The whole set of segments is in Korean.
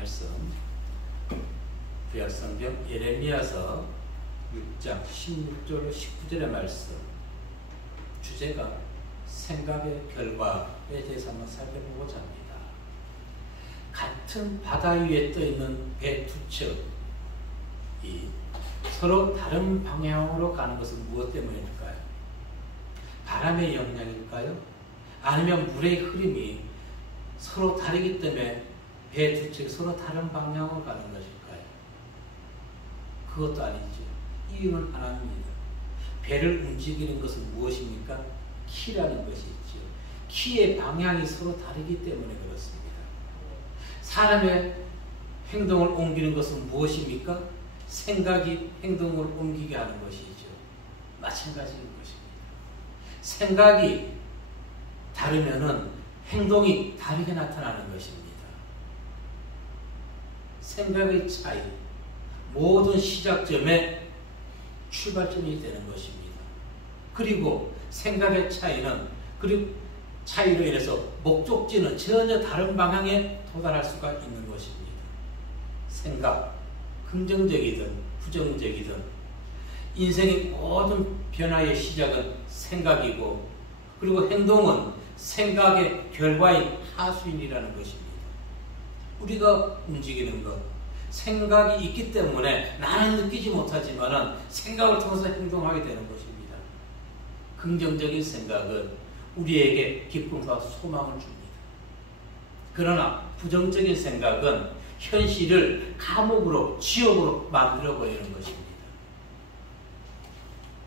말씀 구약성경 예레미야서 6장 16절로 19절의 말씀 주제가 생각의 결과에 대해서 한번 살펴보고자 합니다. 같은 바다 위에 떠있는 배 두 척이 서로 다른 방향으로 가는 것은 무엇 때문일까요? 바람의 영향일까요? 아니면 물의 흐름이 서로 다르기 때문에 배 두 척이 서로 다른 방향으로 가는 것일까요? 그것도 아니죠. 이유는 하나입니다. 배를 움직이는 것은 무엇입니까? 키라는 것이 있죠. 키의 방향이 서로 다르기 때문에 그렇습니다. 사람의 행동을 옮기는 것은 무엇입니까? 생각이 행동을 옮기게 하는 것이죠. 마찬가지인 것입니다. 생각이 다르면은 행동이 다르게 나타나는 것입니다. 생각의 차이, 모든 시작점의 출발점이 되는 것입니다. 그리고 생각의 차이는 그리고 차이로 인해서 목적지는 전혀 다른 방향에 도달할 수가 있는 것입니다. 생각, 긍정적이든 부정적이든 인생의 모든 변화의 시작은 생각이고 그리고 행동은 생각의 결과인 하수인이라는 것입니다. 우리가 움직이는 것, 생각이 있기 때문에 나는 느끼지 못하지만 생각을 통해서 행동하게 되는 것입니다. 긍정적인 생각은 우리에게 기쁨과 소망을 줍니다. 그러나 부정적인 생각은 현실을 감옥으로, 지옥으로 만들어버리는 것입니다.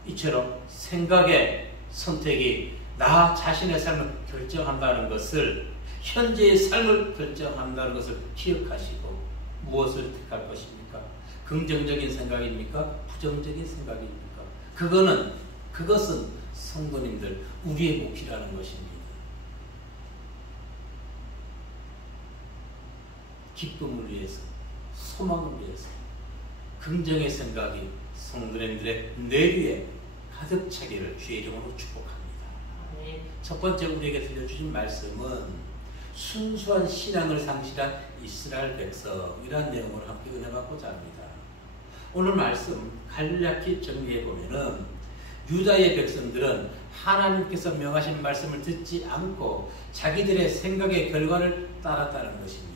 이처럼 생각의 선택이 나 자신의 삶을 결정한다는 것을, 현재의 삶을 결정한다는 것을 기억하시고 무엇을 택할 것입니까? 긍정적인 생각입니까? 부정적인 생각입니까? 그것은 성도님들 우리의 몫이라는 것입니다. 기쁨을 위해서, 소망을 위해서 긍정의 생각이 성도님들의 뇌리에 가득 차기를 주의 이름으로 축복합니다. 첫 번째 우리에게 들려주신 말씀은 순수한 신앙을 상실한 이스라엘 백성이라는 내용을 함께 은혜받고자 합니다. 오늘 말씀 간략히 정리해 보면은 유다의 백성들은 하나님께서 명하신 말씀을 듣지 않고 자기들의 생각의 결과를 따랐다는 것입니다.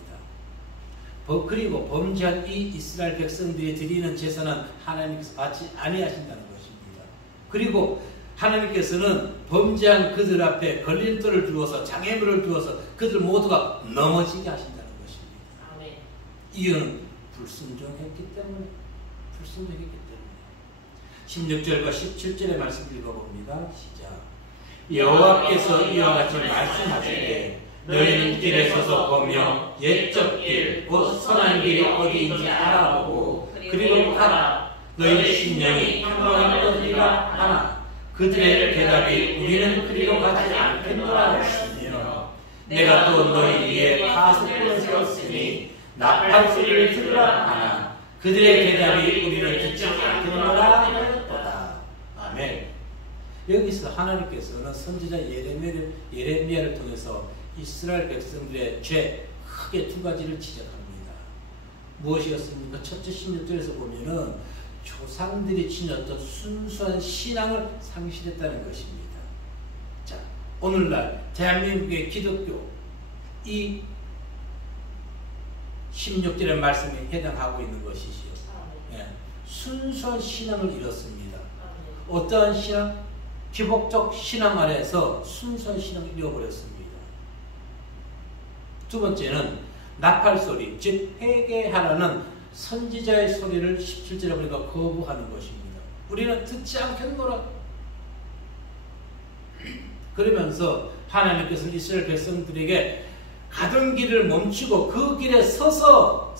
그리고 범죄한 이 이스라엘 백성들이 드리는 제사는 하나님께서 받지 아니하신다는 것입니다. 그리고 하나님께서는 범죄한 그들 앞에 걸림돌을 두어서 장애물을 두어서 그들 모두가 넘어지게 하신다는 것입니다. 아멘. 이유는 불순종했기 때문에, 16절과 17절의 말씀 읽어봅니다. 시작. 여호와께서 이와 같이 말씀하시되 너희는 길에 서서 보며 옛적 길, 곧 선한 길이 어디인지 알아보고 그리로 가라. 너희 심령이 평안히 얻으리라 하나 그들의 대답이 우리는 그리로 가지 않겠노라 하시며 내가 또 너희 위에 파수꾼을 세웠으니 나팔 소리를 들으라 하나 그들의 대답이 우리는 듣지 않겠노라 하였도다. 아멘. 여기서 하나님께서는 선지자 예레미야를 통해서 이스라엘 백성들의 죄 크게 두 가지를 지적합니다. 무엇이었습니까? 첫째 16절에서 보면은 조상들이 지녔던 순수한 신앙을 상실했다는 것입니다. 자, 오늘날 대한민국의 기독교 이 16절의 말씀에 해당하고 있는 것이지요. 예, 순수한 신앙을 잃었습니다. 어떠한 신앙? 기복적 신앙 아래에서 순수한 신앙을 잃어버렸습니다. 두 번째는 나팔소리, 즉 회개하라는 선지자의 소리를 17절에 보니까 거부하는 것입니다. 우리는 듣지 않겠노라. 그러면서 하나님께서는 이스라엘 백성들에게 가던 길을 멈추고 그 길에 서서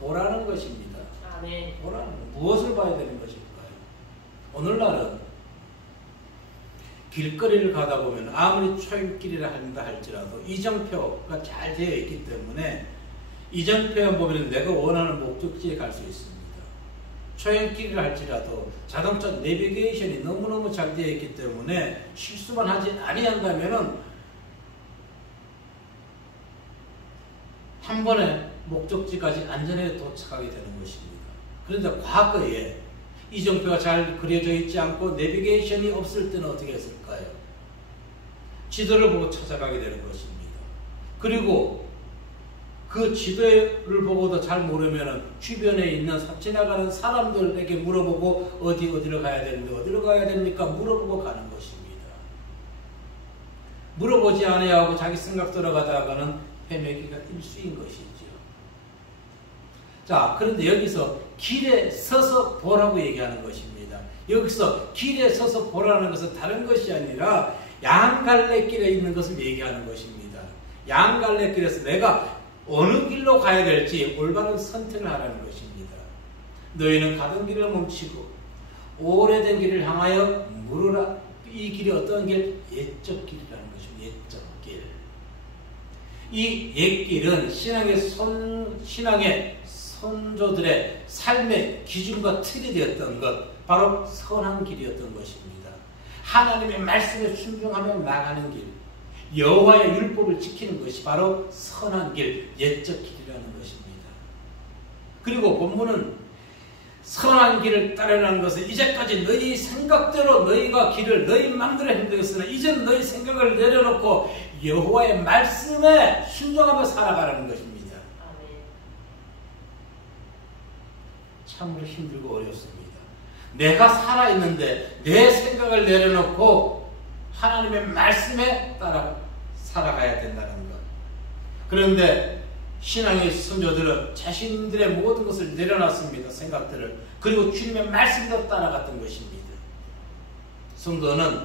보라는 것입니다. 아멘. 보라는 무엇을 봐야 되는 것일까요? 오늘날은 길거리를 가다 보면 아무리 초행길이라 한다 할지라도 이정표가 잘 되어 있기 때문에 이정표에 보면 내가 원하는 목적지에 갈 수 있습니다. 초행길이라 할지라도 자동차 내비게이션이 너무너무 잘 되어 있기 때문에 실수만 하지 아니한다면은 한 번에 목적지까지 안전하게 도착하게 되는 것입니다. 그런데 과거에 이정표가 잘 그려져 있지 않고 내비게이션이 없을 때는 어떻게 했을까요? 지도를 보고 찾아가게 되는 것입니다. 그리고 그 지도를 보고도 잘 모르면 주변에 있는 지나가는 사람들에게 물어보고 어디로 가야 되는데 어디로 가야 됩니까? 물어보고 가는 것입니다. 물어보지 않아야 하고 자기 생각 들어가다가는 헤매기가 일수인 것이죠. 자, 그런데 여기서 길에 서서 보라고 얘기하는 것입니다. 여기서 길에 서서 보라는 것은 다른 것이 아니라 양갈래길에 있는 것을 얘기하는 것입니다. 양갈래길에서 내가 어느 길로 가야 될지 올바른 선택을 하라는 것입니다. 너희는 가던 길을 멈추고 오래된 길을 향하여 물으라. 이 길이 어떤 길? 옛적 길이라는 것입니다. 옛적 길. 이 옛길은 신앙의 선조들의 삶의 기준과 틀이 되었던 것, 바로 선한 길이었던 것입니다. 하나님의 말씀에 순종하며 나가는 길, 여호와의 율법을 지키는 것이 바로 선한 길, 옛적 길이라는 것입니다. 그리고 본문은 선한 길을 따르는 것은 이제까지 너희 생각대로 너희가 길을 너희 마음대로 행동했으나 이제는 너희 생각을 내려놓고 여호와의 말씀에 순종하며 살아가라는 것입니다. 참으로 힘들고 어렵습니다. 내가 살아있는데 내 생각을 내려놓고 하나님의 말씀에 따라 살아가야 된다는 것. 그런데 신앙의 선조들은 자신들의 모든 것을 내려놨습니다. 생각들을. 그리고 주님의 말씀대로 따라갔던 것입니다. 성도는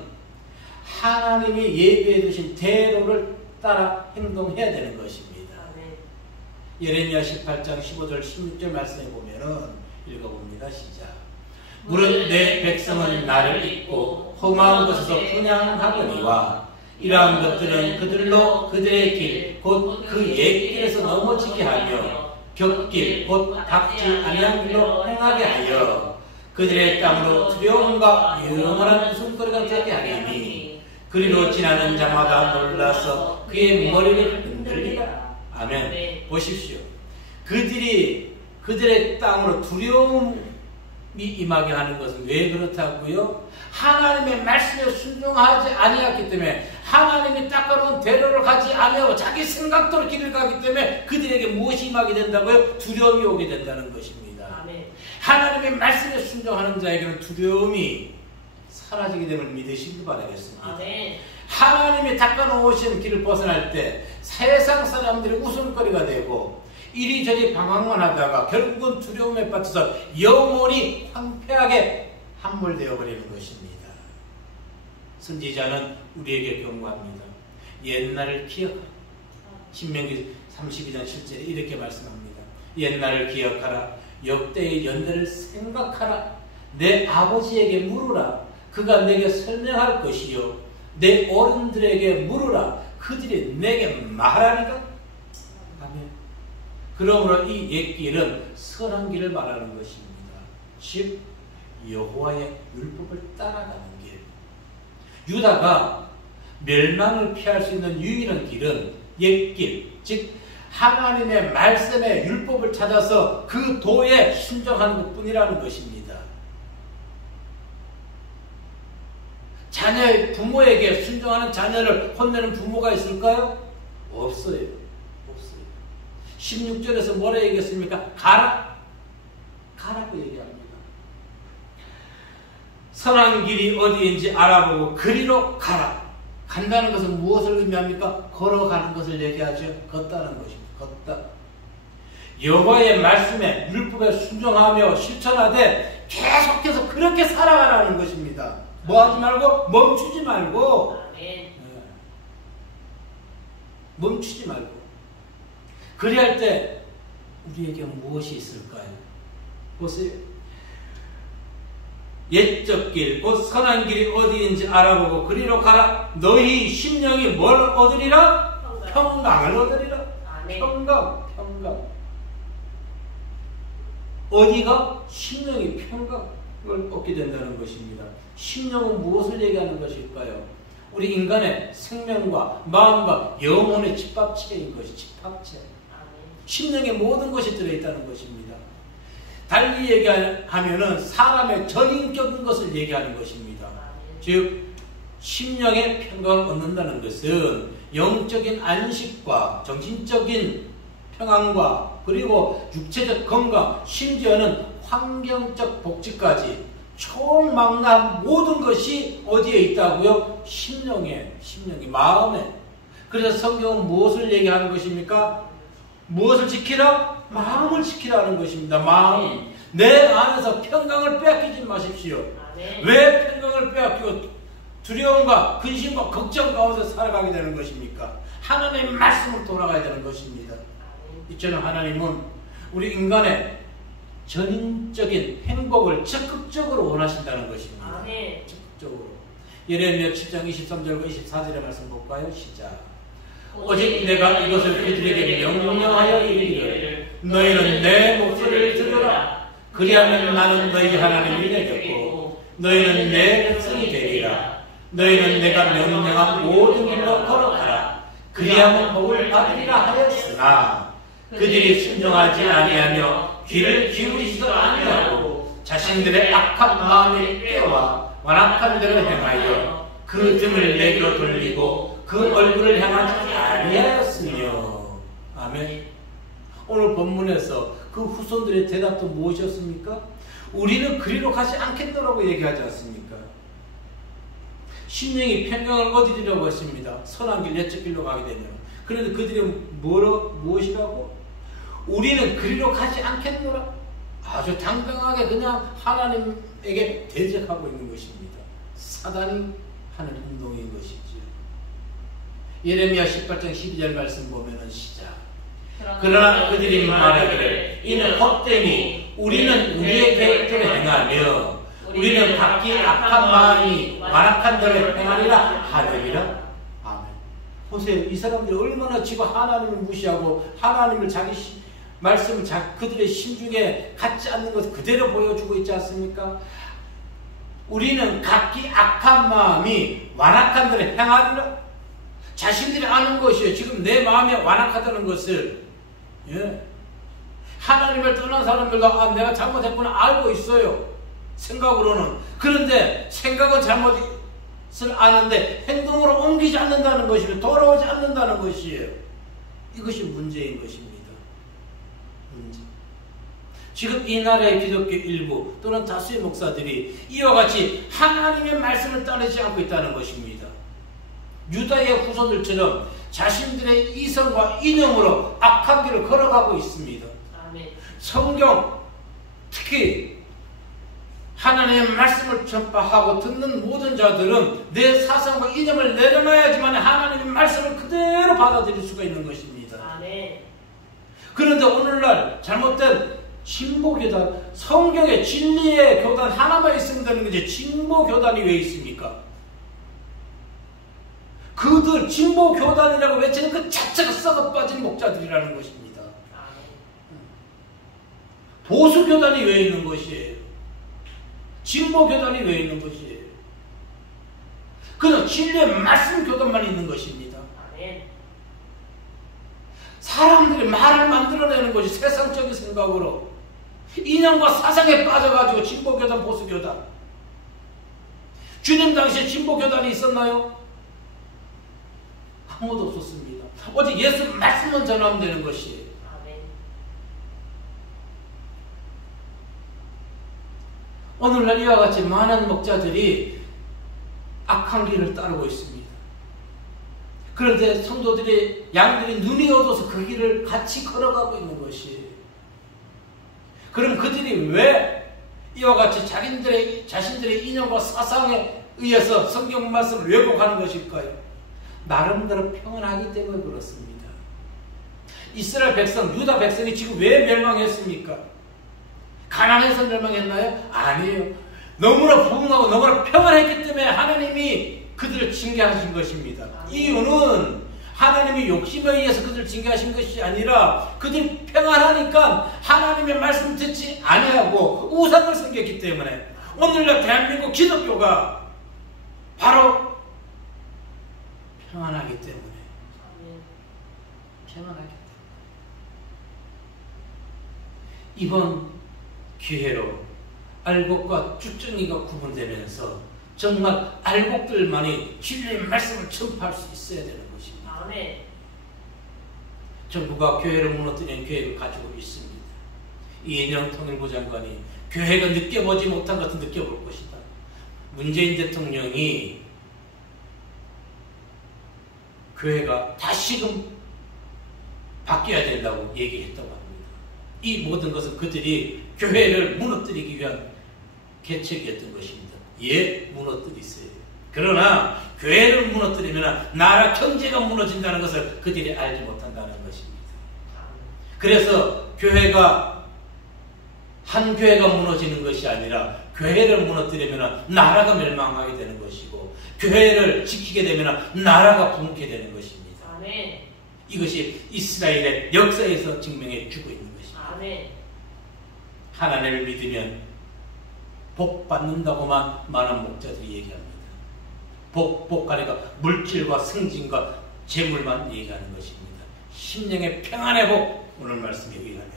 하나님이 예비해 두신 대로를 따라 행동해야 되는 것입니다. 예레미야 18장 15절 16절 말씀에 보면은 읽어봅니다. 시작. 물은 내 백성은 나를 잊고 험한 곳에서 분향하거니와 이러한 것들은 그들로 그들의 길 곧 그 옛길에서 넘어지게 하며 곁길 곧 닥지 아니한 길로 행하게 하여 그들의 땅으로 두려움과 영원한 웃음거리가 되게 하리니 그리로 지나는 자마다 놀라서 그의 머리를 흔들리라. 아멘. 보십시오. 그들의 땅으로 두려움이 임하게 하는 것은 왜 그렇다고요? 하나님의 말씀에 순종하지 아니했기 때문에, 하나님이 닦아놓은 대로를 가지 아니하고 자기 생각대로 길을 가기 때문에 그들에게 무엇이 임하게 된다고요? 두려움이 오게 된다는 것입니다. 아멘. 하나님의 말씀에 순종하는 자에게는 두려움이 사라지게 됨을 믿으시기 바라겠습니다. 아멘. 하나님이 닦아놓으신 길을 벗어날 때 세상 사람들이 웃음거리가 되고 이리저리 방황만 하다가 결국은 두려움에 빠져서 영원히 황폐하게 함몰되어 버리는 것입니다. 선지자는 우리에게 경고합니다. 옛날을 기억하라. 신명기 32장 7절에 이렇게 말씀합니다. 옛날을 기억하라. 역대의 연대를 생각하라. 내 아버지에게 물으라. 그가 내게 설명할 것이요. 내 어른들에게 물으라. 그들이 내게 말하리라. 아멘. 그러므로 이 옛길은 선한 길을 말하는 것입니다. 즉 여호와의 율법을 따라가는 길. 유다가 멸망을 피할 수 있는 유일한 길은 옛길, 즉 하나님의 말씀의 율법을 찾아서 그 도에 순종하는 것뿐이라는 것입니다. 부모에게 순종하는 자녀를 혼내는 부모가 있을까요? 없어요. 없어요. 16절에서 뭐라 얘기했습니까? 가라. 가라고 얘기합니다. 선한 길이 어디인지 알아보고 그리로 가라. 간다는 것은 무엇을 의미합니까? 걸어가는 것을 얘기하죠. 걷다는 것입니다. 걷다. 여호와의 말씀에 율법에 순종하며 실천하되 계속해서 그렇게 살아가라는 것입니다. 뭐하지 말고 멈추지 말고. 멈추지 말고. 그리할 때 우리에게 무엇이 있을까요? 보세요. 옛적 길, 곧 선한 길이 어디인지 알아보고 그리로 가라. 너희 심령이 뭘 얻으리라? 평강을 얻으리라. 평강. 어디가? 심령이 평강을 얻게 된다는 것입니다. 심령은 무엇을 얘기하는 것일까요? 우리 인간의 생명과 마음과 영혼의 집합체인 것이 집합체. 심령의 모든 것이 들어있다는 것입니다. 달리 얘기하면은 사람의 전인격인 것을 얘기하는 것입니다. 즉 심령의 평강을 얻는다는 것은 영적인 안식과 정신적인 평안과 그리고 육체적 건강, 심지어는 환경적 복지까지 총망라한 모든 것이 어디에 있다고요? 심령에, 마음에. 그래서 성경은 무엇을 얘기하는 것입니까? 무엇을 지키라? 마음을 지키라는 것입니다. 마음. 내 안에서 평강을 빼앗기지 마십시오. 왜 평강을 빼앗기고 두려움과 근심과 걱정 가운데 살아가게 되는 것입니까? 하나님의 말씀으로 돌아가야 되는 것입니다. 이처럼 하나님은 우리 인간의 전인적인 행복을 적극적으로 원하신다는 것입니다. 적극적으로. 예레미야 7장 23절과 24절의 말씀 볼까요? 시작. 오직 내가 이것을 그들에게 명령하여 이르기를 너희는 내 목소리를 들으라. 그리하면 나는 너희 하나님이 되겠고 너희는 내 백성이 되리라. 너희는 내가 명령한 모든 길로 걸어가라. 그리하면 복을 받으리라 하였으나 그들이 순종하지 아니하며 귀를 기울이지도 아니하고 자신들의 악한 마음에 깨와 완악한 대로 행하여 그 등을 내게로 돌리고 그 얼굴을 향하지 아니하였으며. 아멘. 오늘 본문에서 그 후손들의 대답도 무엇이었습니까? 우리는 그리로 가지 않겠노라고 얘기하지 않습니까? 심령이 평강을 얻으리라고 했습니다. 선한 길, 옛적 길로 가게 되면. 그런데 그들이 무엇이라고? 우리는 그리로 가지 않겠노라. 아주 당당하게 그냥 하나님에게 대적하고 있는 것입니다. 사단이 하는 운동인 것이죠. 예레미야 18장 12절 말씀 보면은 시작. 그러나 그들이 말하기를 이는 헛되니 우리는 우리의 계획대로 행하며 우리는 각기 악한 마음이 완악한 대로 행하리라 하느니라. 아멘. 보세요. 이 사람들이 얼마나 지금 하나님을 무시하고 하나님을 자기 말씀을 그들의 심중에 갖지 않는 것을 그대로 보여주고 있지 않습니까? 우리는 각기 악한 마음이 완악한 대로 행하리라. 자신들이 아는 것이에요. 지금 내 마음이 완악하다는 것을. 예. 하나님을 떠난 사람들도 내가 잘못했구나 알고 있어요. 생각으로는. 그런데 생각은 잘못을 아는데 행동으로 옮기지 않는다는 것이에요. 돌아오지 않는다는 것이에요. 이것이 문제인 것입니다. 문제. 지금 이 나라의 기독교 일부 또는 다수의 목사들이 이와 같이 하나님의 말씀을 따르지 않고 있다는 것입니다. 유다의 후손들처럼 자신들의 이성과 이념으로 악한 길을 걸어가고 있습니다. 아멘. 성경, 특히 하나님의 말씀을 전파하고 듣는 모든 자들은 내 사상과 이념을 내려놔야지만 하나님의 말씀을 그대로 받아들일 수가 있는 것입니다. 아멘. 그런데 오늘날 잘못된 진보교단, 성경의 진리의 교단 하나만 있으면 되는 거지 진보교단이 왜 있습니까? 그들 진보교단이라고 외치는 그 자체가 썩어 빠진 목자들이라는 것입니다. 보수교단이 왜 있는 것이에요? 진보교단이 왜 있는 것이에요? 그냥 진리의 말씀 교단만 있는 것입니다. 사람들이 말을 만들어내는 것이 세상적인 생각으로 이념과 사상에 빠져가지고 진보교단, 보수교단. 주님 당시에 진보교단이 있었나요? 아무도 없었습니다. 오직 예수 말씀만 전하면 되는 것이에요. 아멘. 오늘날 이와 같이 많은 목자들이 악한 길을 따르고 있습니다. 그런데 성도들이 양들이 눈이 어두워서 그 길을 같이 걸어가고 있는 것이에요. 그럼 그들이 왜 이와 같이 자신들의 이념과 사상에 의해서 성경 말씀을 왜곡하는 것일까요? 나름대로 평안하기 때문에 그렇습니다. 이스라엘 백성, 유다 백성이 지금 왜 멸망했습니까? 가난해서 멸망했나요? 아니에요. 너무나 부흥하고 너무나 평안했기 때문에 하나님이 그들을 징계하신 것입니다. 이유는 하나님이 욕심에 의해서 그들을 징계하신 것이 아니라 그들이 평안하니까 하나님의 말씀을 듣지 아니하고 우상을 섬겼기 때문에 오늘날 대한민국 기독교가 바로 평안하기 때문에. 평안하기 때문에. 이번 기회로 알곡과 쭉정이가 구분되면서 정말 알곡들만이 진리의 말씀을 전파할 수 있어야 되는 것입니다. 아멘. 정부가 교회를 무너뜨리는 계획을 가지고 있습니다. 이인영 통일부 장관이 교회가 느껴보지 못한 것을 느껴볼 것이다. 문재인 대통령이 교회가 다시금 바뀌어야 된다고 얘기했다고 합니다. 이 모든 것은 그들이 교회를 무너뜨리기 위한 계책이었던 것입니다. 예, 무너뜨리세요. 그러나 교회를 무너뜨리면 나라 경제가 무너진다는 것을 그들이 알지 못한다는 것입니다. 그래서 한 교회가 무너지는 것이 아니라 교회를 무너뜨리면 나라가 멸망하게 되는 것이고 교회를 지키게 되면 나라가 붕괴 되는 것입니다. 아멘. 이것이 이스라엘의 역사에서 증명해 주고 있는 것입니다. 아멘. 하나님을 믿으면 복 받는다고만 많은 목자들이 얘기합니다. 복하니까 물질과 승진과 재물만 얘기하는 것입니다. 심령의 평안의 복, 오늘 말씀에 의하면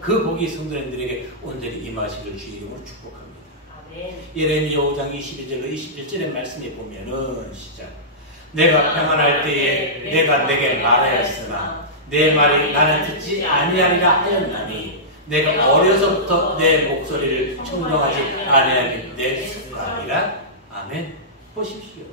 그 복이 성도님들에게 온전히 임하시길 주의 이름으로 축복합니다. 아멘. 예레미야 5장 22절로 21절의 말씀에 보면은 시작. 내가 평안할 때에 내가 내게 말하였으나 내 말이 나는 듣지 아니하리라 하였나니 내가 어려서부터 내 목소리를 청정하지 아니하니 내 습관이라. 아멘. 보십시오.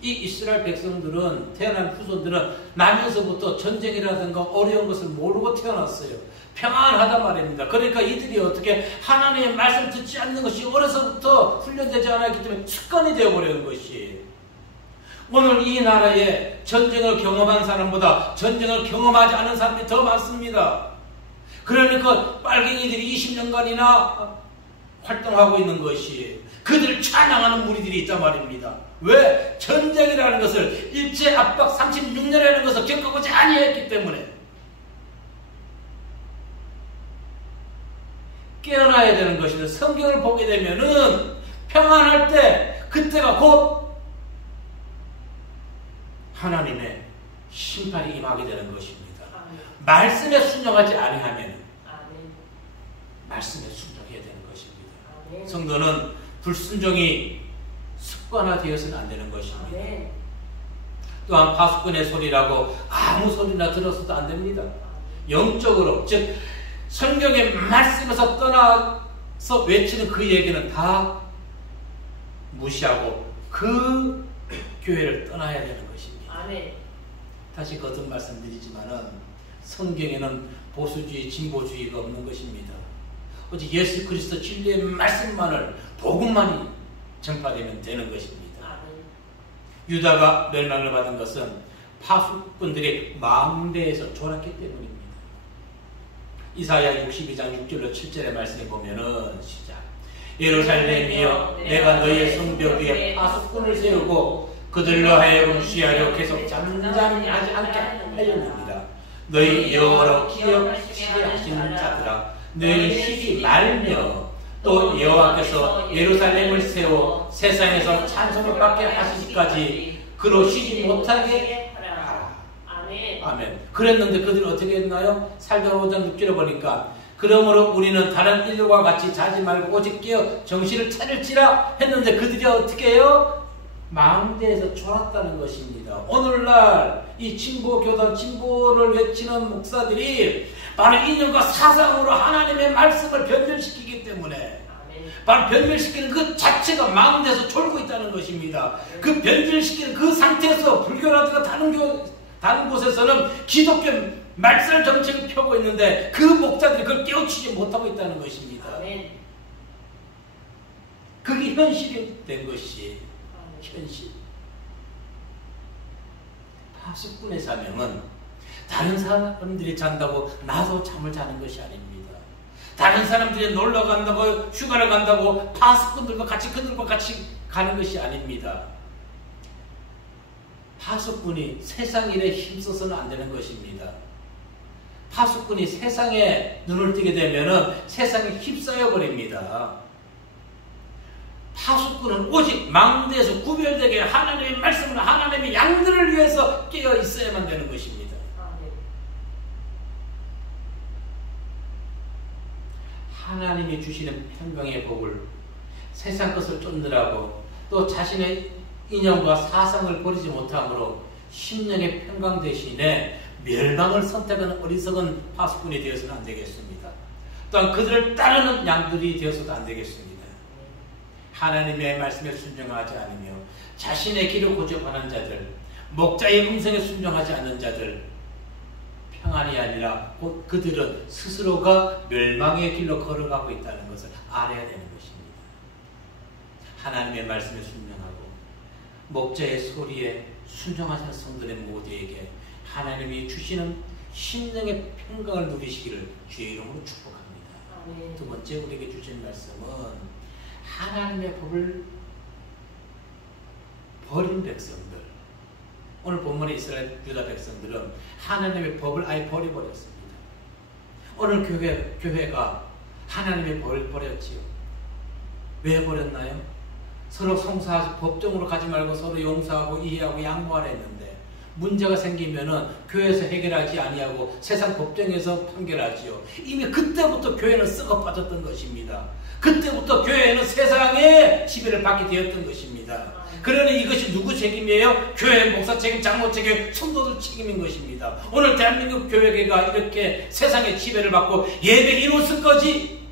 이 이스라엘 백성들은, 태어난 후손들은 나면서부터 전쟁이라든가 어려운 것을 모르고 태어났어요. 평안하단 말입니다. 그러니까 이들이 어떻게 하나님의 말씀 듣지 않는 것이 어려서부터 훈련되지 않았기 때문에 습관이 되어버리는 것이. 오늘 이 나라에 전쟁을 경험한 사람보다 전쟁을 경험하지 않은 사람이 더 많습니다. 그러니까 빨갱이들이 20년간이나 활동하고 있는 것이 그들을 찬양하는 무리들이 있단 말입니다. 왜? 전쟁이라는 것을 일제 압박 36년이라는 것을 겪어보지 아니했기 때문에. 깨어나야 되는 것인데 성경을 보게 되면은 평안할 때 그때가 곧 하나님의 심판이 임하게 되는 것입니다. 아멘. 말씀에 순종하지 아니하면 아멘. 말씀에 순종해야 되는 것입니다. 아멘. 성도는 불순종이 습관화되어서는 안 되는 것입니다. 아멘. 또한 파수꾼의 소리라고 아무 소리나 들어서도 안 됩니다. 영적으로, 즉 성경의 말씀에서 떠나서 외치는 그 얘기는 다 무시하고 그 교회를 떠나야 되는 것입니다. 아멘. 다시 거듭 말씀드리지만은 성경에는 보수주의, 진보주의가 없는 것입니다. 오직 예수 그리스도 진리의 말씀만을, 복음만이 전파되면 되는 것입니다. 아멘. 유다가 멸망을 받은 것은 파수꾼들의 망대에서 졸았기 때문입니다. 이사야 62장 6절로 7절의 말씀에 보면은 시작. 예루살렘이여 내가 너희의 성벽 위에 파수꾼을 세우고 그들로 하여금 쉬하려 계속 잠잠히 하지 않게 하였느니라. 너희 여호와로 기억하시게 하시는 자들아 너희는 쉬지 말며 또 여호와께서 예루살렘을 세워 세상에서 찬송을 받게 하시기까지 그로 쉬지 못하게 하라. 아멘. 아멘. 그랬는데 그들은 어떻게 했나요? 살다 5장 6절에 보니까 그러므로 우리는 다른 일들과 같이 자지 말고 오직 깨어 정신을 차릴지라 했는데 그들이 어떻게 해요? 망대에서 졸았다는 것입니다. 오늘날 이 진보교단, 진보를 외치는 목사들이 바로 이념과 사상으로 하나님의 말씀을 변절시키기 때문에 바로 변절시키는 그 자체가 망대에서 졸고 있다는 것입니다. 그 변절시키는 그 상태에서 불교라든가 다른 곳에서는 기독교 말살 정책을 펴고 있는데 그 목자들이 그걸 깨우치지 못하고 있다는 것입니다. 그게 현실이 된 것이 현실. 파수꾼의 사명은 다른 사람들이 잔다고 나도 잠을 자는 것이 아닙니다. 다른 사람들이 놀러 간다고, 휴가를 간다고 파수꾼들과 같이 그들과 같이 가는 것이 아닙니다. 파수꾼이 세상 일에 힘써서는 안 되는 것입니다. 파수꾼이 세상에 눈을 뜨게 되면 세상에 휩싸여 버립니다. 파수꾼은 오직 망대에서 구별되게 하나님의 말씀을, 하나님의 양들을 위해서 깨어 있어야만 되는 것입니다. 하나님이 주시는 평강의 복을 세상 것을 쫓느라고 또 자신의 이념과 사상을 버리지 못함으로 심령의 평강 대신에 멸망을 선택하는 어리석은 파수꾼이 되어서는 안 되겠습니다. 또한 그들을 따르는 양들이 되어서도 안 되겠습니다. 하나님의 말씀에 순종하지 않으며 자신의 길을 고집하는 자들, 목자의 음성에 순종하지 않는 자들, 평안이 아니라 곧 그들은 스스로가 멸망의 길로 걸어가고 있다는 것을 알아야 되는 것입니다. 하나님의 말씀에 순종하고 목자의 소리에 순종하는 성도의 모두에게 하나님이 주시는 심령의 평강을 누리시기를 주의 이름으로 축복합니다. 두 번째 우리에게 주신 말씀은 하나님의 법을 버린 백성들, 오늘 본문의 이스라엘 유다 백성들은 하나님의 법을 아예 버려버렸습니다. 오늘 교회가 하나님의 법을 버렸지요. 왜 버렸나요? 서로 송사하지, 법정으로 가지 말고 서로 용서하고 이해하고 양보하라 했는데 문제가 생기면은 교회에서 해결하지 아니하고 세상 법정에서 판결하지요. 이미 그때부터 교회는 썩어 빠졌던 것입니다. 그때부터 교회는 세상의 지배를 받게 되었던 것입니다. 그러니 이것이 누구 책임이에요? 교회 목사 책임, 장로 책임, 성도들 책임인 것입니다. 오늘 대한민국 교회가 이렇게 세상의 지배를 받고 예배 이루어서까지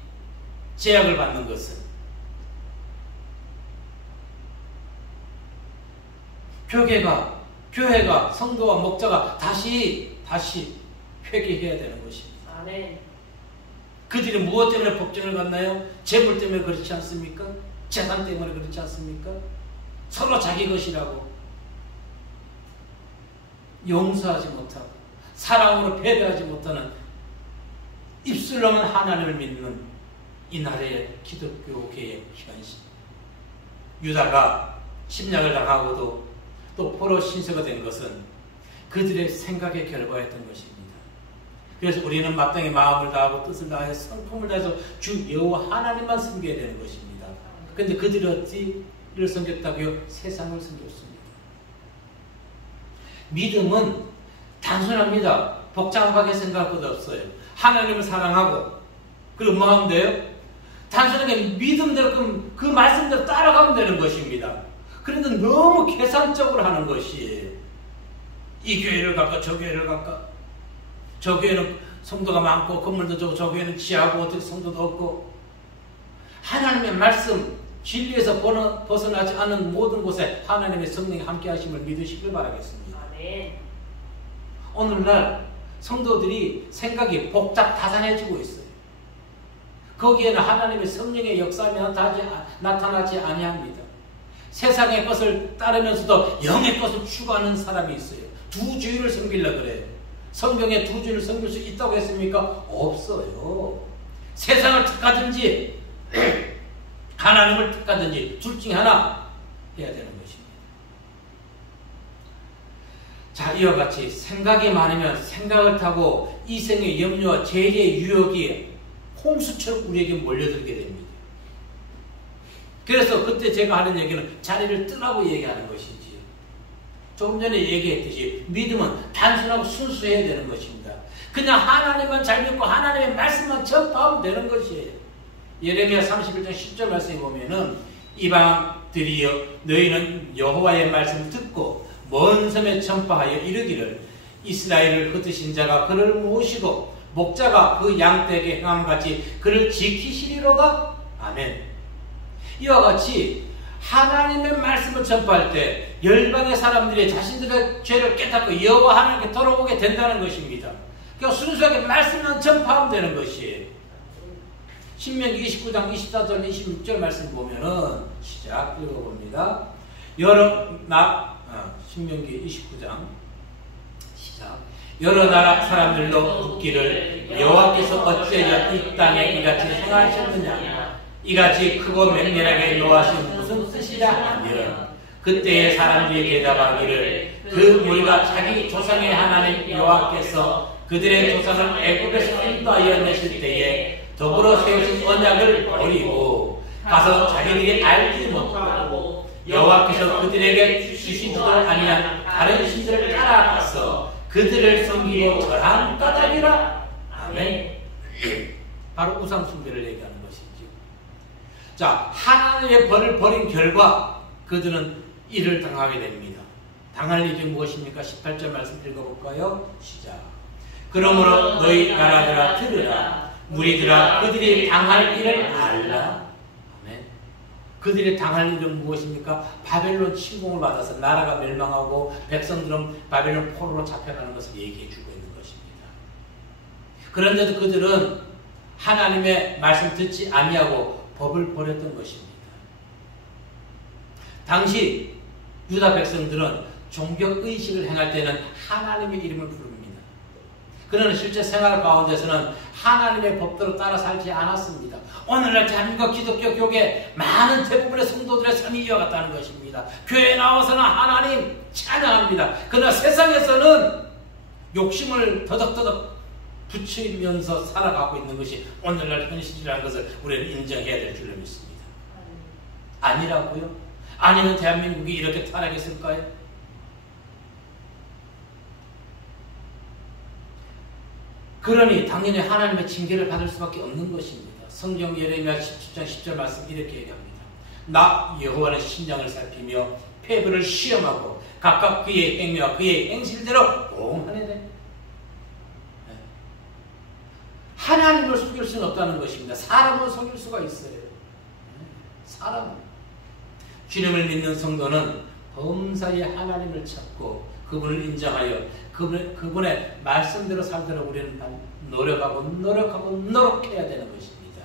제약을 받는 것은 교회가 성도와 목자가 다시 회개해야 되는 것입니다. 아멘. 그들이 무엇 때문에 법정을 갔나요? 재물 때문에 그렇지 않습니까? 재산 때문에 그렇지 않습니까? 서로 자기 것이라고 용서하지 못하고 사랑으로 배려하지 못하는 입술로는 하나님을 믿는 이 나라의 기독교계의 현실. 유다가 침략을 당하고도 또 포로 신세가 된 것은 그들의 생각의 결과였던 것입니다. 그래서 우리는 마땅히 마음을 다하고 뜻을 다하여 성품을 다해서 주 여호와 하나님만 섬겨야 되는 것입니다. 그런데 그들이 어찌를 섬겼다고요? 세상을 섬겼습니다. 믿음은 단순합니다. 복잡하게 생각할 것 없어요. 하나님을 사랑하고 그리고 뭐 하면 돼요? 단순하게 믿음대로 그 말씀대로 따라가면 되는 것입니다. 그런데 너무 계산적으로 하는 것이 이 교회를 갈까 저 교회를 갈까, 저 교회는 성도가 많고 건물도 적고 저 교회는 지하고 어떻게 성도도 없고, 하나님의 말씀 진리에서 벗어나지 않은 모든 곳에 하나님의 성령이 함께 하심을 믿으시길 바라겠습니다. 아멘. 오늘날 성도들이 생각이 복잡다산해지고 있어요. 거기에는 하나님의 성령의 역사가 나타나지 아니합니다. 세상의 것을 따르면서도 영의 것을 추구하는 사람이 있어요. 두 주의를 섬기려고 그래요. 성경에 두 주의를 섬길 수 있다고 했습니까? 없어요. 세상을 택하든지 하나님을 택하든지 둘 중에 하나 해야 되는 것입니다. 자, 이와 같이 생각이 많으면 생각을 타고 이생의 염려와 재리의 유혹이 홍수처럼 우리에게 몰려들게 됩니다. 그래서 그때 제가 하는 얘기는 자리를 뜨라고 얘기하는 것이지요. 조금 전에 얘기했듯이 믿음은 단순하고 순수해야 되는 것입니다. 그냥 하나님만 잘 믿고 하나님의 말씀만 전파하면 되는 것이에요. 예레미야 31장 10절 말씀에 보면은 이방들이여 너희는 여호와의 말씀을 듣고 먼 섬에 전파하여 이르기를 이스라엘을 흩으신 자가 그를 모시고 목자가 그 양떼에게 행함같이 그를 지키시리로다. 아멘. 이와 같이 하나님의 말씀을 전파할 때 열방의 사람들이 자신들의 죄를 깨닫고 여호와 하나님께 돌아오게 된다는 것입니다. 그러니까 순수하게 말씀만 전파하면 되는 것이에요. 신명기 29장 24절 26절 말씀 보면은 시작 읽어봅니다. 신명기 29장 시작. 여러 나라 사람들도 묻기를 여호와께서 어찌하여 이 땅에 이같이 행하셨느냐, 이같이 크고 맹렬하게 노하신 무슨 뜻이라 하면 그때의 사람들이 대답하기를 그 물과 자기 조상의 하나님 여호와께서 그들의 조상을 애굽에서 인도하여 내실 때에 더불어 세우신 언약을 버리고 가서 자기들이 알지 못하고 여호와께서 그들에게 주시지도 아니한 다른 신들을 따라가서 그들을 섬기고 절한 까닭이라. 아멘. 바로 우상 숭배를 얘기하는 것이죠. 자, 하나님의 벌을 버린 결과 그들은 이를 당하게 됩니다. 당할 일이 무엇입니까? 18절 말씀 읽어볼까요? 시작. 그러므로 너희 나라들아 들으라. 무리들아 그들이 당할 일을 알라. 아멘. 그들이 당할 일은 무엇입니까? 바벨론 침공을 받아서 나라가 멸망하고 백성들은 바벨론 포로로 잡혀가는 것을 얘기해 주고 있는 것입니다. 그런데도 그들은 하나님의 말씀 듣지 아니하고 법을 버렸던 것입니다. 당시 유다 백성들은 종교의식을 행할 때는 하나님의 이름을 부릅니다. 그러나 실제 생활 가운데서는 하나님의 법대로 따라 살지 않았습니다. 오늘날 대한민국 기독교 교계 많은 대부분의 성도들의 삶이 이어갔다는 것입니다. 교회에 나와서는 하나님 찬양합니다. 그러나 세상에서는 욕심을 더덕더덕 붙이면서 살아가고 있는 것이 오늘날 현실이라는 것을 우리는 인정해야 될 줄로 믿습니다. 아니라고요? 아니면 대한민국이 이렇게 타락했을까요? 그러니 당연히 하나님의 징계를 받을 수밖에 없는 것입니다. 성경 예레미야 17장 10절 말씀 이렇게 얘기합니다. 나 여호와는 신장을 살피며 폐부를 시험하고 각각 그의 행위와 그의 행실대로 봉하네. 하나님을 속일 수는 없다는 것입니다. 사람을 속일 수가 있어요. 사람은. 주님을 믿는 성도는 범사에 하나님을 찾고 그분을 인정하여 그분의 말씀대로 살도록 우리는 노력해야 되는 것입니다.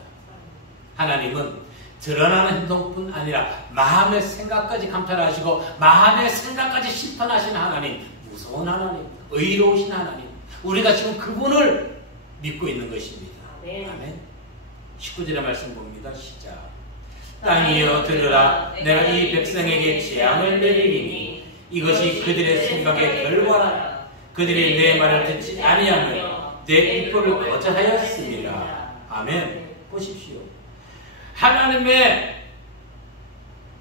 하나님은 드러나는 행동뿐 아니라 마음의 생각까지 감찰하시고 마음의 생각까지 심판하시는 하나님, 무서운 하나님, 의로우신 하나님, 우리가 지금 그분을 믿고 있는 것입니다. 아멘. 19절의 말씀 봅니다. 시작. 땅이여 들으라. 내가 이 백성에게 재앙을 내리리니 이것이 그들의 생각의 결과라. 그들이 내 말을 듣지 아니하며 내 율법을 거절하였습니다. 아멘. 보십시오. 하나님의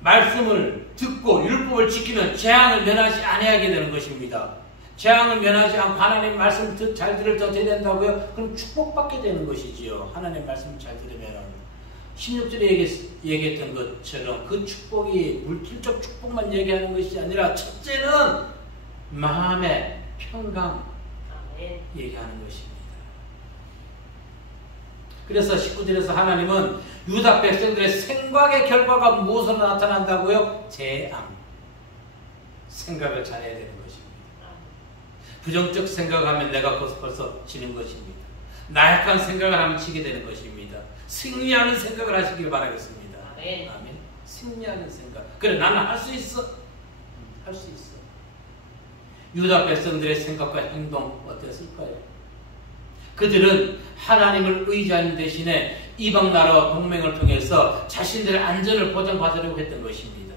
말씀을 듣고 율법을 지키면 재앙을 면하지 아니하게 되는 것입니다. 재앙을 면하지 않고 하나님의 말씀을 잘 들을 때 어떻게 된다고요? 그럼 축복받게 되는 것이지요. 하나님의 말씀을 잘 들으면 16절에 얘기했던 것처럼 그 축복이 물질적 축복만 얘기하는 것이 아니라 첫째는 마음의 평강 얘기하는 것입니다. 그래서 19절에서 하나님은 유다 백성들의 생각의 결과가 무엇으로 나타난다고요? 재앙. 생각을 잘해야 되는 것입니다. 부정적 생각하면 내가 벌써 지는 것입니다. 나약한 생각을 하면 지게 되는 것입니다. 승리하는 생각을 하시길 바라겠습니다. 아멘. 승리하는 생각. 그래, 나는 할 수 있어. 할 수 있어. 유다 백성들의 생각과 행동 어땠을까요? 그들은 하나님을 의지하는 대신에 이방 나라와 동맹을 통해서 자신들의 안전을 보장받으려고 했던 것입니다.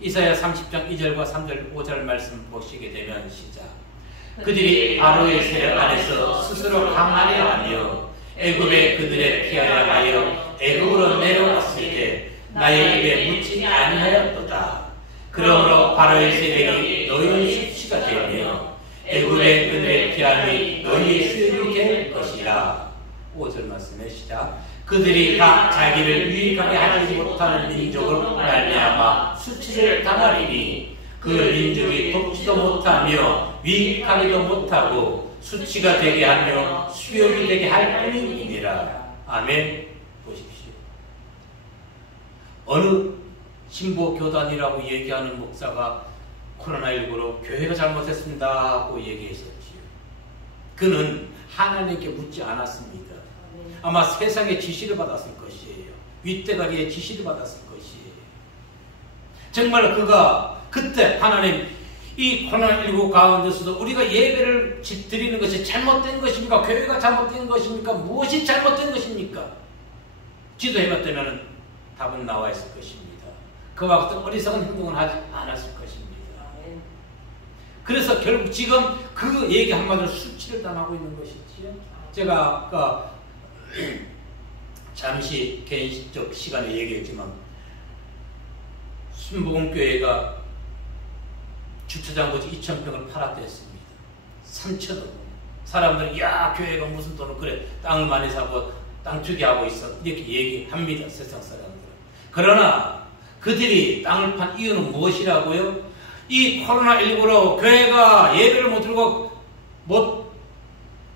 이사야 30장 2절과 3절 5절 말씀 보시게 되면 시작. 그들이 바로의 세력 안에서 스스로 강하려 하며 애굽에 그들의 피하려 하여 애굽으로 내려왔을 때 나의 입에 묻지 아니하였도다. 그러므로 바로의 세력이 너희의 수치가 되며 애굽에 그들의 피함이 너희의 수욕이 될 것이라. 5절 말씀에 시작. 그들이 다 자기를 유익하게 하지 못하는 민족으로 말미암아 수치를 당하리니 그 민족이 돕지도 못하며 유익하기도 못하고 수치가 되게 하며 수욕이 되게 할 뿐이니라. 아멘. 보십시오. 어느 신보 교단이라고 얘기하는 목사가 코로나19로 교회가 잘못했습니다 하고 얘기했었지요. 그는 하나님께 묻지 않았습니다. 아마 세상의 지시를 받았을 것이에요. 윗대가리의 지시를 받았을 것이에요. 정말 그가 그때 하나님, 이 코로나19 가운데서도 우리가 예배를 드리는 것이 잘못된 것입니까? 교회가 잘못된 것입니까? 무엇이 잘못된 것입니까? 기도해봤다면 답은 나와 있을 것입니다. 그와 같은 어리석은 행동을 하지 않았을 것입니다. 그래서 결국 지금 그 얘기 한마디로 수치를 당하고 있는 것이지요. 제가 아까 잠시 개인적 시간에 얘기했지만 순복음교회가 주차장 부지 2,000평을 팔았다 했습니다. 3,000원. 사람들이 야 교회가 무슨 돈을 그래 땅을 많이 사고 땅 주게 하고 있어. 이렇게 얘기합니다. 세상 사람들은. 그러나 그들이 땅을 판 이유는 무엇이라고요? 이 코로나19로 교회가 예배를 못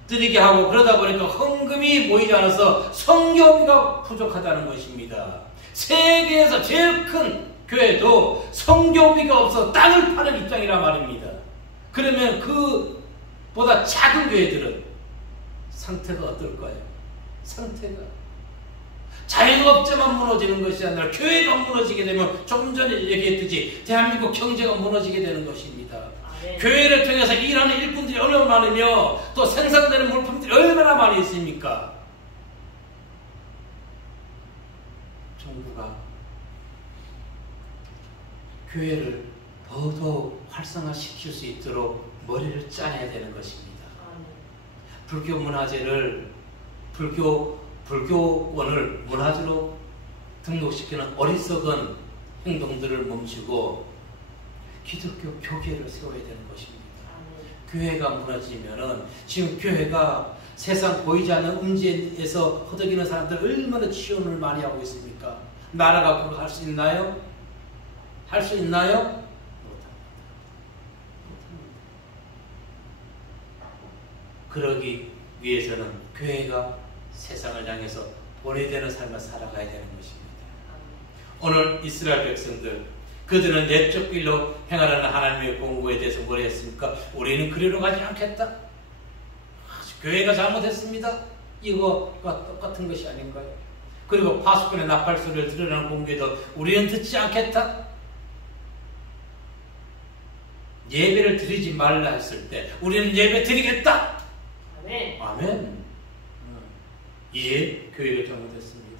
드리게 하고 그러다 보니까 헌금이 모이지 않아서 성교비가 부족하다는 것입니다. 세계에서 제일 큰 교회도 성교비가 없어 땅을 파는 입장이란 말입니다. 그러면 그보다 작은 교회들은 상태가 어떨까요? 상태가 자영업자만 무너지는 것이 아니라 교회가 무너지게 되면 조금 전에 얘기했듯이 대한민국 경제가 무너지게 되는 것입니다. 교회를 통해서 일하는 일꾼들이 얼마나 많으며 또 생산되는 물품들이 얼마나 많이 있습니까? 정부가 교회를 더더욱 활성화시킬 수 있도록 머리를 짜내야 되는 것입니다. 불교 문화재를 불교권을 문화재로 등록시키는 어리석은 행동들을 멈추고 기독교 교계를 세워야 되는 것입니다. 교회가 무너지면은 지금 교회가 세상 보이지 않는 음지에서 허덕이는 사람들 얼마나 지원을 많이 하고 있습니까? 나라가 그걸 할 수 있나요? 할 수 있나요? 못합니다. 그러기 위해서는 교회가 세상을 향해서 본래되는 삶을 살아가야 되는 것입니다. 오늘 이스라엘 백성들 그들은 내적 길로 행하라는 하나님의 공고에 대해서 뭐라 했습니까? 우리는 그리로 가지 않겠다. 교회가 잘못했습니다. 이거가 똑같은 것이 아닌가요? 그리고 파수꾼의 나팔 소리를 들으라는 공고에도 우리는 듣지 않겠다. 예배를 드리지 말라 했을 때 우리는 예배 드리겠다. 아멘. 아멘. 이제 교회가 잘못했습니다.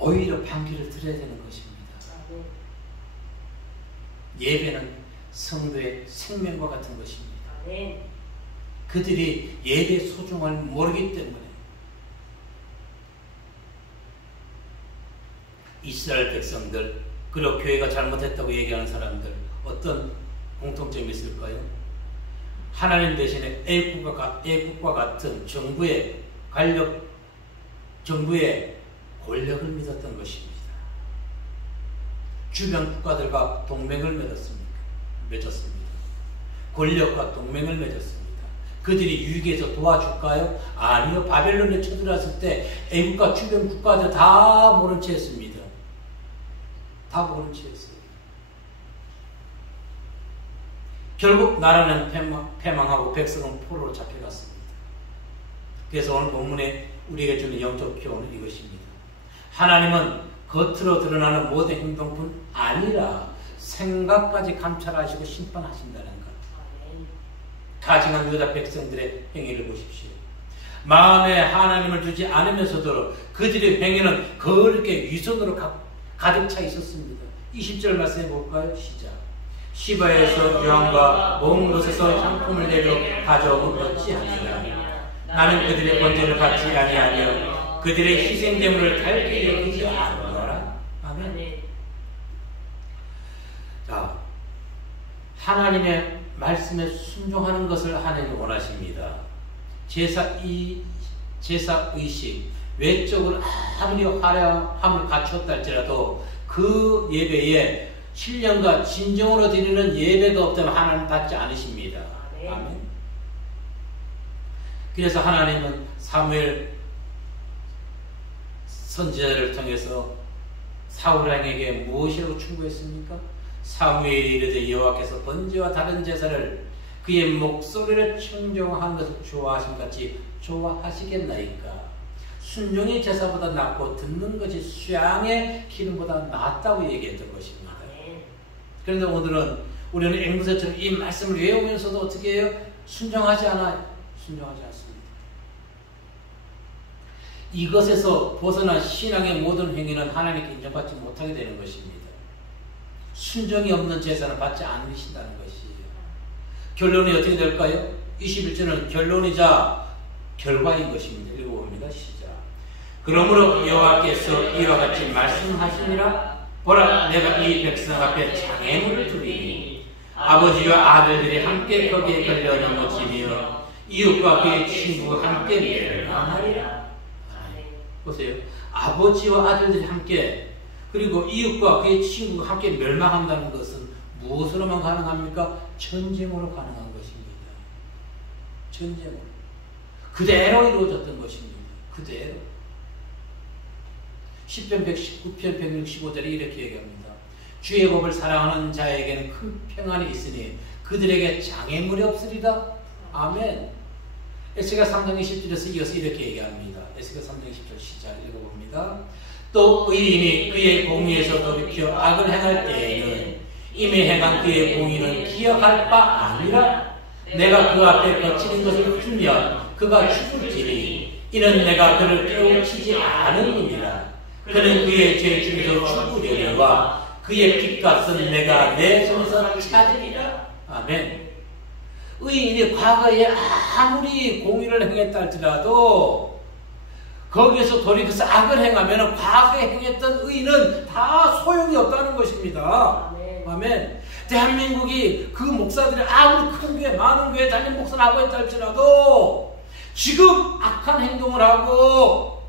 오히려 반기를 드려야 되는 것입니다. 예배는 성도의 생명과 같은 것입니다. 그들이 예배의 소중함을 모르기 때문에 이스라엘 백성들 그리고 교회가 잘못했다고 얘기하는 사람들 어떤 공통점이 있을까요? 하나님 대신에 애국과 같은 정부의 권력을 믿었던 것입니다. 주변 국가들과 동맹을 맺었습니다. 권력과 동맹을 맺었습니다. 그들이 유익해서 도와줄까요? 아니요. 바벨론에 쳐들어왔을 때 애국과 주변 국가들 다 모른 채 했습니다. 다 모른 채 했어요. 결국 나라는 패망하고 백성은 포로로 잡혀갔습니다. 그래서 오늘 본문에 우리에게 주는 영적 교훈은 이것입니다. 하나님은 겉으로 드러나는 모든 행동뿐 아니라 생각까지 감찰하시고 심판하신다는 것. 가증한 유다 백성들의 행위를 보십시오. 마음에 하나님을 두지 않으면서도 그들의 행위는 그렇게 위선으로 가득 차 있었습니다. 20절 말씀해 볼까요? 시작. 시바에서 유황과 먼 곳에서 향품을 내려 가져오면 어찌하느냐. 나는 그들의 번제를 받지 아니하며 그들의 희생제물을 달게 여기지 않으노라. 아멘. 자, 하나님의 말씀에 순종하는 것을 하나님이 원하십니다. 제사의식, 외적으로 아무리 화려함을 갖추었다 할지라도 그 예배에 신령과 진정으로 드리는 예배가 없다면 하나님 받지 않으십니다. 아멘. 그래서 하나님은 사무엘 선지자를 통해서 사울왕에게 무엇이라고 충고했습니까? 사무엘이 이르되 여호와께서 번제와 다른 제사를 그의 목소리를 청정한 것을 좋아하신 같이 좋아하시겠나이까? 순종의 제사보다 낫고 듣는 것이 수양의 기름보다 낫다고 얘기했던 것입니다. 그런데 오늘은 우리는 앵무새처럼 이 말씀을 외우면서도 어떻게 해요? 순종하지 않아요. 순종하지 않습니다. 이것에서 벗어난 신앙의 모든 행위는 하나님께 인정받지 못하게 되는 것입니다. 순종이 없는 제사는 받지 않으신다는 것이에요. 결론이 어떻게 될까요? 21절은 결론이자 결과인 것입니다. 읽어봅니다. 시작. 그러므로 여호와께서 이와 같이 말씀하시니라. 보라, 내가 이 백성 앞에 장애물을 두리니 아버지와 아들들이 함께 거기에 걸려 넘어지며 이웃과 그의 친구가 함께 멸망하리라. 보세요. 아버지와 아들들이 함께 그리고 이웃과 그의 친구가 함께 멸망한다는 것은 무엇으로만 가능합니까? 전쟁으로 가능한 것입니다. 전쟁으로. 그대로 이루어졌던 것입니다. 그대로. 10편 119편 165절에 이렇게 얘기합니다. 주의 법을 사랑하는 자에게는 큰 평안이 있으니 그들에게 장애물이 없으리라. 아멘. 에스겔 3장 20절에서 이어서 이렇게 얘기합니다. 에스겔 3장 20절 시작 읽어봅니다. 또 의인이 그의 공의에서 돌이켜 악을 행할 때에는 이미 행한 그의 공의는 기억할 바 아니라 내가 그 앞에 거치는 것을 풀면 그가 죽을지니 이는 내가 그를 깨우치지 않음이니라. 그는 그의 죄 중에서 죽으려니와 그의 빚값은 내가 내 손에서 찾으리라. 아멘. 의인이 과거에 아무리 공의를 행했다 할지라도 거기에서 돌이켜서 악을 행하면 과거에 행했던 의인은 다 소용이 없다는 것입니다. 아멘. 대한민국이 그 목사들이 아무리 큰 교회 많은 교회 담임 목사를 하고 있다 할지라도 지금 악한 행동을 하고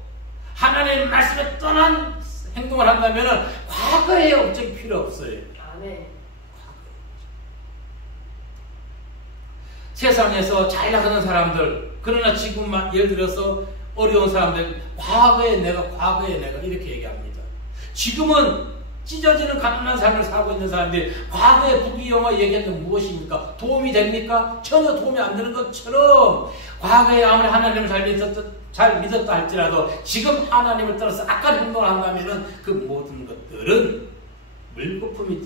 하나님의 말씀에 떠난 행동을 한다면 과거의 업적이 필요 없어요. 아멘. 세상에서 잘 나가는 사람들, 그러나 지금 예를 들어서 어려운 사람들, 과거에 내가 이렇게 얘기합니다. 지금은 찢어지는 가난한 삶을 살고 있는 사람들이 과거의 부귀영화 얘기하는 무엇입니까? 도움이 됩니까? 전혀 도움이 안 되는 것처럼 과거에 아무리 하나님을 잘 믿었다 할지라도 지금 하나님을 떠나서 악한 행동을 한다면 그 모든 것들은 물거품이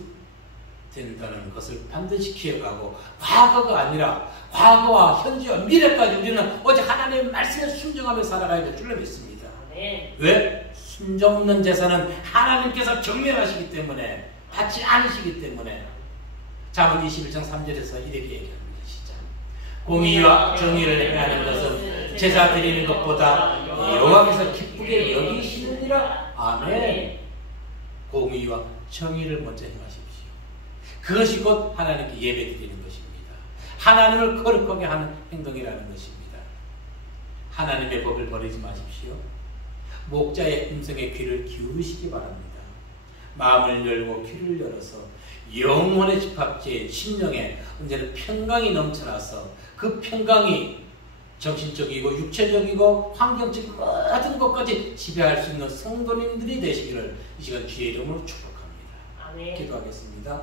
된다는 것을 반드시 기억하고 과거가 아니라 과거와 현재와 미래까지 우리는 오직 하나님의 말씀에 순종하며 살아가야 될 줄로 믿습니다. 네. 왜? 순종 없는 제사는 하나님께서 경멸하시기 때문에 받지 않으시기 때문에 잠언 21장 3절에서 이렇게 얘기합니다. 시작. 공의와 정의를 행하는 것은 제사 드리는 것보다 여호와께서 기쁘게 여기시느니라. 아멘. 공의와 정의를 먼저 행하십시오. 그것이 곧 하나님께 예배 드리는 것입니다. 하나님을 거룩하게 하는 행동이라는 것입니다. 하나님의 법을 버리지 마십시오. 목자의 음성에 귀를 기울이시기 바랍니다. 마음을 열고 귀를 열어서 영혼의 집합지에 심령에 언제나 평강이 넘쳐나서 그 평강이 정신적이고 육체적이고 환경적인 모든 것까지 지배할 수 있는 성도님들이 되시기를 이 시간 주의 이름으로 축복합니다. 아멘. 기도하겠습니다.